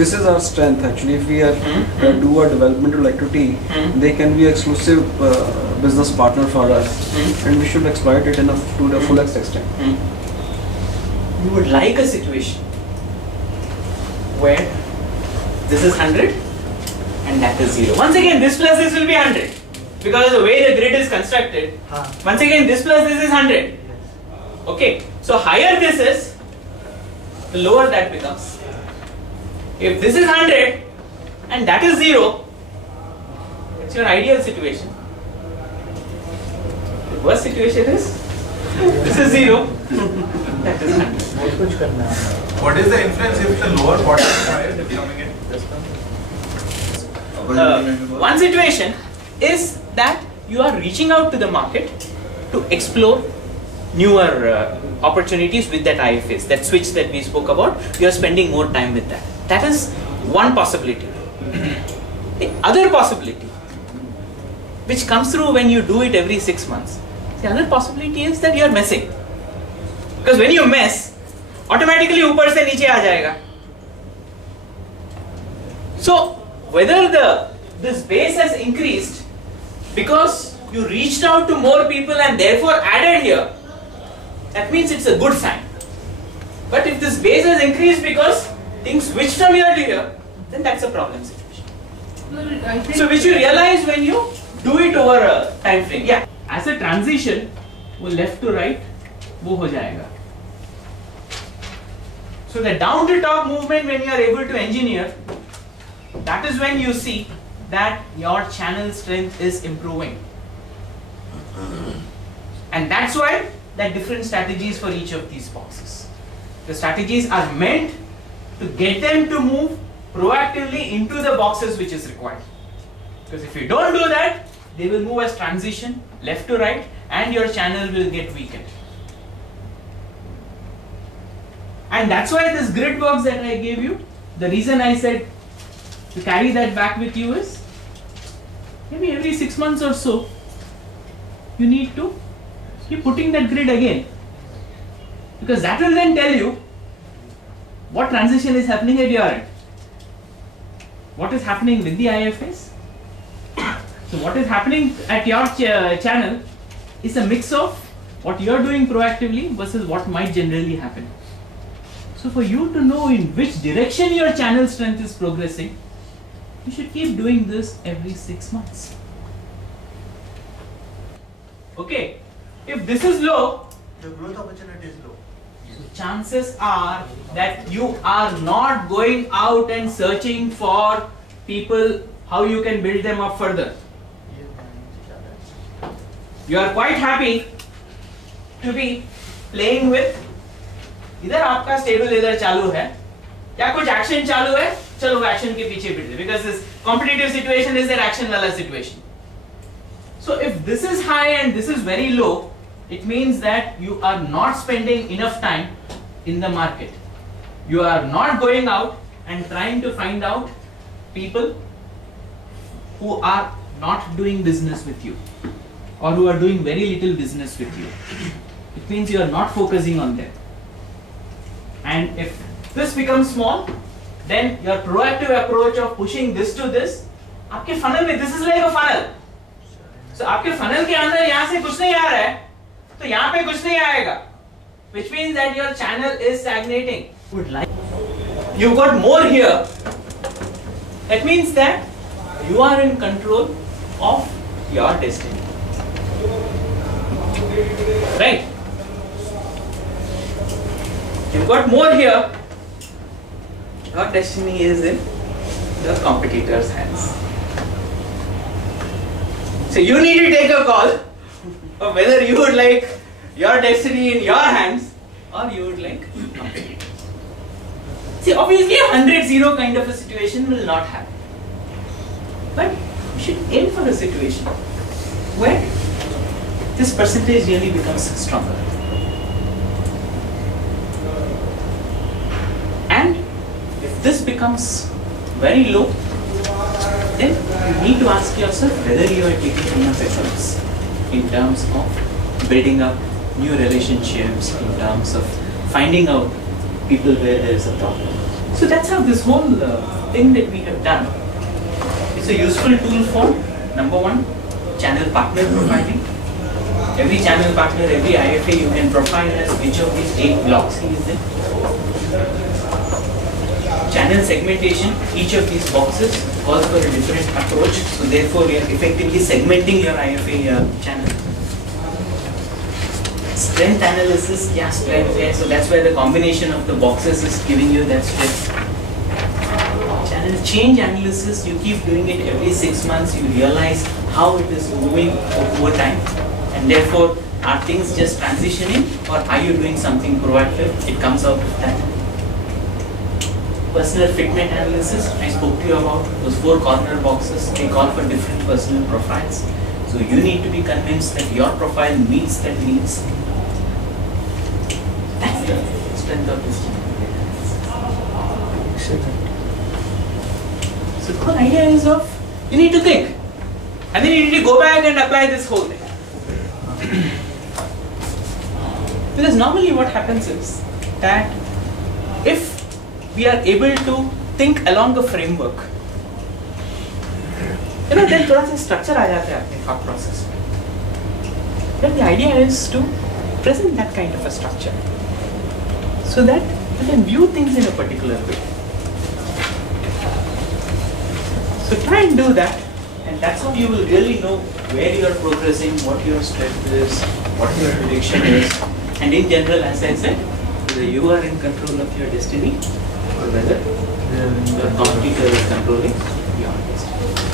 This is our strength actually. If we are do a developmental activity, they can be exclusive business partner for us, and we should exploit it enough to the fullest extent. You would like a situation where this is 100 and that is 0. Once again, this plus this will be 100 because of the way the grid is constructed. Once again, this plus this is 100. Okay, so higher this is, the lower that becomes. If this is 100 and that is 0, it's your ideal situation. The worst situation is this is 0. That is 100. What is the influence if the lower bottom is higher becoming it? One situation is that you are reaching out to the market to explore newer opportunities with that IFAs, that switch that we spoke about. You are spending more time with that. That is one possibility. The other possibility, which comes through when you do it every 6 months, the other possibility is that you are messing. Because when you mess, automatically ऊपर से नीचे आ जाएगा. So whether this base has increased because you reached out to more people and therefore added here, that means it's a good sign. But if this base has increased because things switched from here to here, then that's a problem situation. So which you realize when you do it over a time frame. Yeah. As a transition, वो left to right, वो हो जाएगा. So the down to top movement, when you are able to engineer, that is when you see that your channel strength is improving. And that's why there are different strategies for each of these boxes. The strategies are meant to get them to move proactively into the boxes which is required. Because if you don't do that, they will move as transition left to right and your channel will get weakened. And that's why this grid box that I gave you, the reason I said to carry that back with you is maybe every 6 months or so you need to keep putting that grid again, because that will then tell you what transition is happening at your end, what is happening with the IFAs. So what is happening at your channel is a mix of what you are doing proactively versus what might generally happen. So for you to know in which direction your channel strength is progressing, you should keep doing this every 6 months. Okay, if this is low, the growth opportunity is low. So chances are that you are not going out and searching for people, how you can build them up further. You are quite happy to be playing with, इधर आपका stable इधर चालू है या कुछ action चालू है, चलो एक्शन के पीछे फिर दे, because this competitive situation is an action वाला situation. So if this is high and this is very low, it means that you are not spending enough time in the market. You are not going out and trying to find out people who are not doing business with you or who are doing very little business with you. It means you are not focusing on them. And if this becomes small, then your proactive approach of pushing this to this, आपके funnel में, this is like a funnel. So आपके funnel के अंदर यहाँ से कुछ नहीं आ रहा है, तो यहाँ पे कुछ नहीं आएगा, which means that your channel is stagnating. You got more here. That means that you are in control of your destiny. Right? You've got more here. Your destiny is in your competitor's hands. So you need to take a call of whether you would like your destiny in your hands or you would like competitor. See, obviously a 100-0 kind of a situation will not happen. But you should aim for a situation where this percentage really becomes stronger. And if this becomes very low, then you need to ask yourself whether you are taking enough efforts in terms of building up new relationships, in terms of finding out people where there is a problem. So that's how this whole thing that we have done. It's a useful tool for number one, channel partner profiling. Every channel partner, every IFA you can profile as which of these 8 blocks he is in. Channel segmentation, each of these boxes calls for a different approach. So therefore you are effectively segmenting your IFA channel. Strength analysis, yeah, strength, yeah. So that's why the combination of the boxes is giving you that strength. Channel change analysis, you keep doing it every 6 months, you realize how it is moving over time. And therefore, are things just transitioning or are you doing something proactive? It comes out of that. Personal fitment analysis, I spoke to you about those 4 corner boxes, they call for different personal profiles. So you need to be convinced that your profile meets that needs. That's the strength of this channel. So the whole idea is of, you need to think. And then you need to go back and apply this whole thing. Because normally what happens is that if we are able to think along a framework, then थोड़ा सा structure आ जाता है अपने thought process में. Then the idea is to present that kind of a structure so that you can view things in a particular way. So try and do that, and that's how you will really know where you are progressing, what your strength is, what your prediction is, and in general, as I said, whether you are in control of your destiny or whether your competitor is controlling your destiny.